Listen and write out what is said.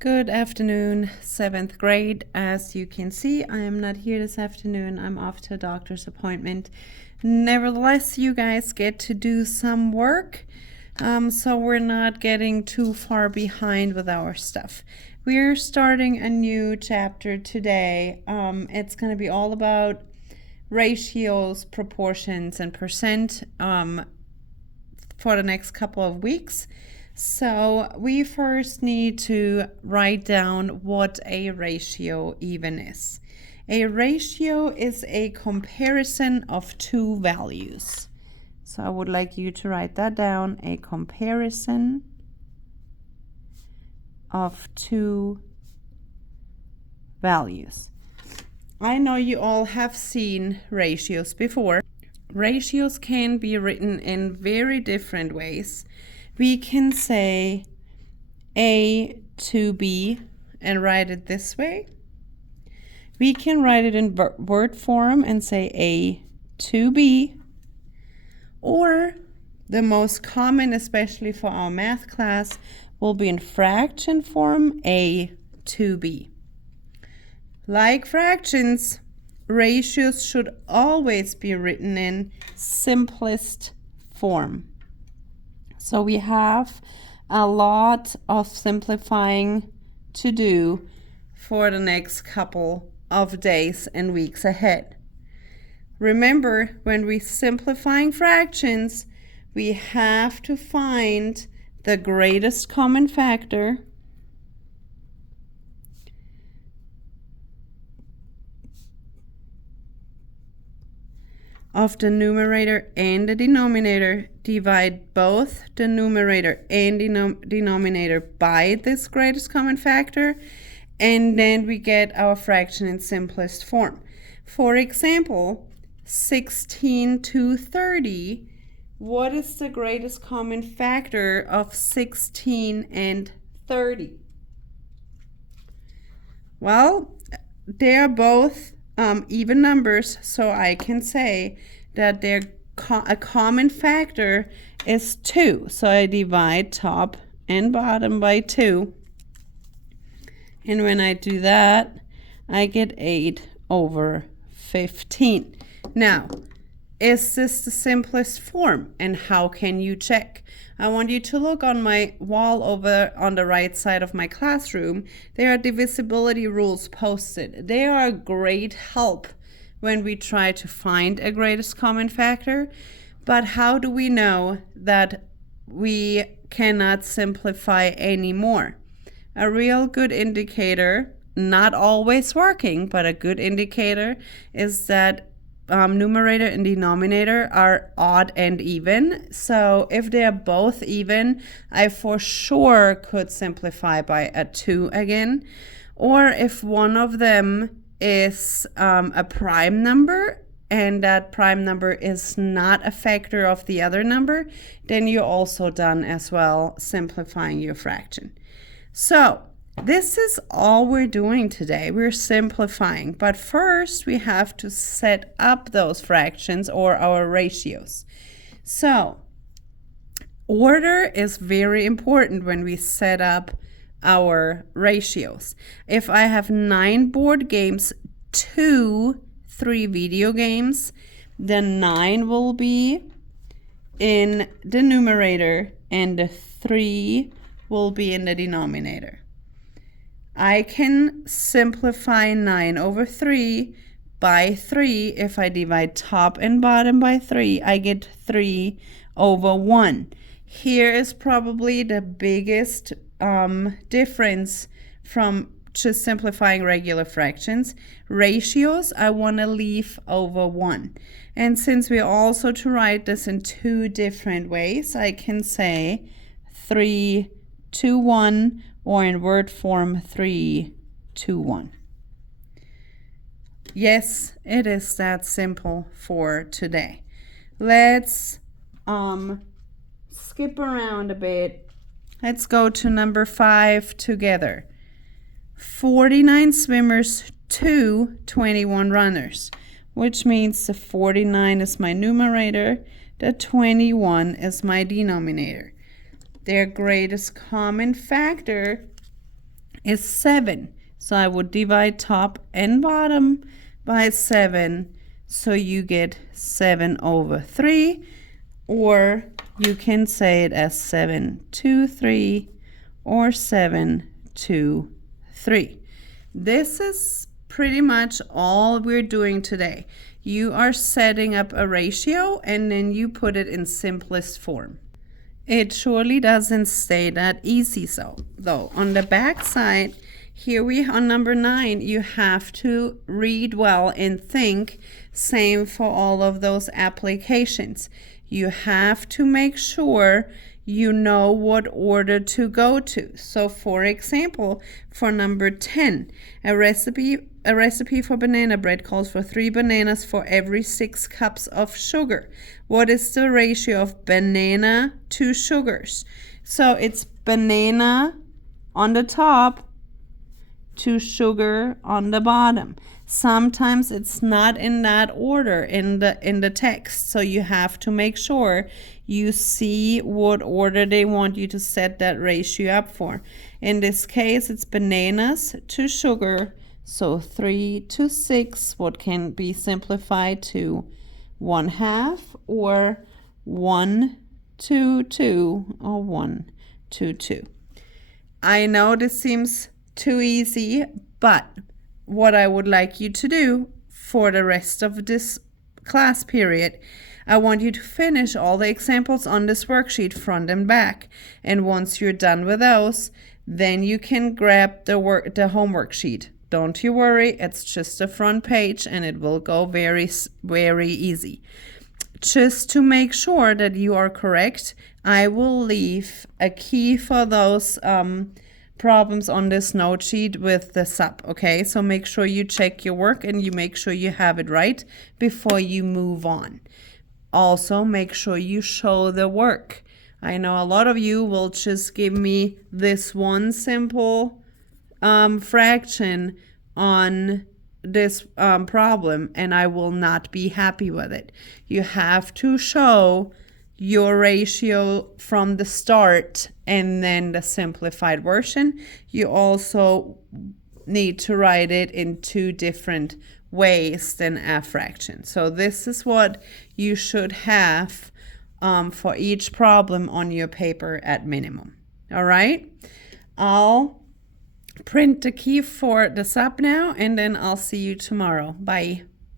Good afternoon, 7th grade. As you can see, I am not here this afternoon. I'm off to a doctor's appointment. Nevertheless, you guys get to do some work, so we're not getting too far behind with our stuff. We're starting a new chapter today. It's going to be all about ratios, proportions, and percent for the next couple of weeks. So we first need to write down what a ratio even is. A ratio is a comparison of two values. So I would like you to write that down, a comparison of two values. I know you all have seen ratios before. Ratios can be written in very different ways. We can say A to B and write it this way. We can write it in word form and say A to B. Or the most common, especially for our math class, will be in fraction form, A to B. Like fractions, ratios should always be written in simplest form. So we have a lot of simplifying to do for the next couple of days and weeks ahead. Remember, when we're simplifying fractions, we have to find the greatest common factor of the numerator and the denominator, divide both the numerator and denominator by this greatest common factor, and then we get our fraction in simplest form. For example, 16 to 30, what is the greatest common factor of 16 and 30? Well, they are both even numbers, so I can say that a common factor is 2. So I divide top and bottom by 2. And when I do that, I get 8/15. Now, is this the simplest form? And how can you check? I want you to look on my wall over on the right side of my classroom. There are divisibility rules posted. They are a great help when we try to find a greatest common factor. But how do we know that we cannot simplify anymore? A real good indicator, not always working, but a good indicator is that numerator and denominator are odd and even. So if they are both even, I for sure could simplify by a 2 again. Or if one of them is a prime number and that prime number is not a factor of the other number, then you're also done as well simplifying your fraction. So this is all we're doing today. We're simplifying, but first we have to set up those fractions or our ratios. So order is very important when we set up our ratios. If I have 9 board games, 2 3 video games, then 9 will be in the numerator and the 3 will be in the denominator. I can simplify 9/3 by 3. If I divide top and bottom by 3, I get 3/1. Here is probably the biggest difference from just simplifying regular fractions. Ratios, I want to leave over 1. And since we also to write this in 2 different ways, I can say 3/1, or in word form 3/1. Yes, it is that simple for today. Let's skip around a bit. Let's go to number 5 together. 49 swimmers to 21 runners, which means the 49 is my numerator, the 21 is my denominator. Their greatest common factor is 7. So I would divide top and bottom by 7. So you get 7/3, or you can say it as 7/3 or 7/3. This is pretty much all we're doing today. You are setting up a ratio and then you put it in simplest form. It surely doesn't stay that easy though. On the back side, here on number 9, you have to read well and think. Same for all of those applications. You have to make sure you know what order to go to. So for example, for number 10, a recipe for banana bread calls for 3 bananas for every 6 cups of sugar. What is the ratio of banana to sugars? So it's banana on the top to sugar on the bottom. Sometimes it's not in that order in the text, so you have to make sure you see what order they want you to set that ratio up for. In this case, it's bananas to sugar, so 3 to 6, what can be simplified to 1/2, or 1 to 2, or 1 to 2. I know this seems too easy, but what I would like you to do for the rest of this class period, I want you to finish all the examples on this worksheet front and back. And once you're done with those, then you can grab the homework sheet. Don't you worry, it's just the front page and it will go very, very easy. Just to make sure that you are correct, I will leave a key for those problems on this note sheet with the sub, okay? So make sure you check your work and you make sure you have it right before you move on. Also, make sure you show the work. I know a lot of you will just give me this one simple fraction on this problem and I will not be happy with it. You have to show your ratio from the start and then the simplified version. You also need to write it in 2 different ways than a fraction. So this is what you should have for each problem on your paper at minimum. All right, I'll print the key for the sub now and then I'll see you tomorrow. Bye.